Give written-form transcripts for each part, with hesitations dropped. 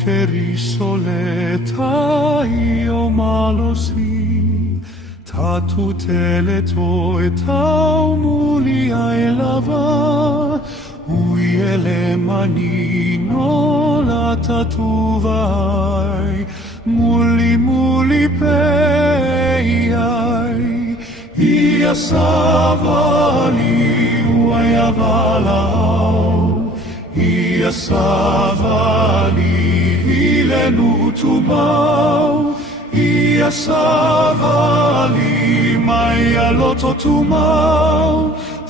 che risoleta io malosi, ta tutele toe tau muli ai lava, uie le manino la tatuvai, muli peiai, ia savali uai avalau, ia savali ile nutumau, ia savali mai aloto tumau,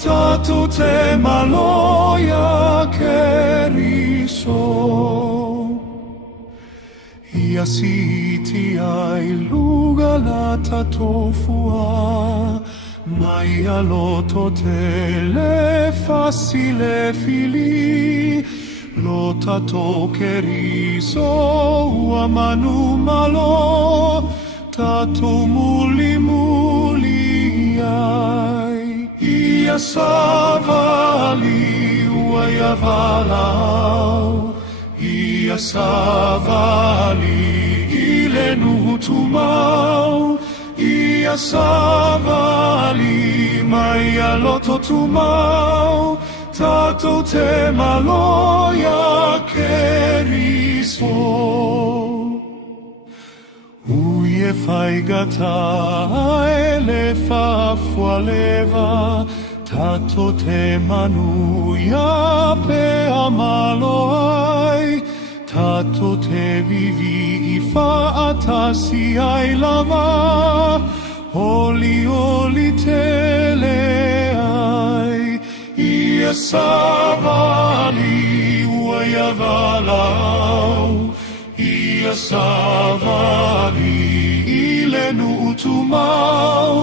tatu te maloia keriso. Ia siti ai luga la tatofua, mai aloto tele facile fili, lo tato keriso amanu malo, tato muli ai. Ia savali uai avalau, ia savali ile nutumau, ia savali mai aloto tumau, tato te maloia keriso. Uie fai gata ele fa fualeva, tato te manuia pe amaloai, tato te vivi fa atasi ai lava, oli tele ai, ia savali uai avalau, ia savali ile nutumau,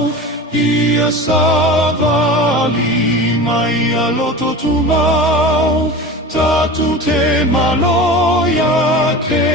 ia savali mai aloto tumau, tatu te maloia ke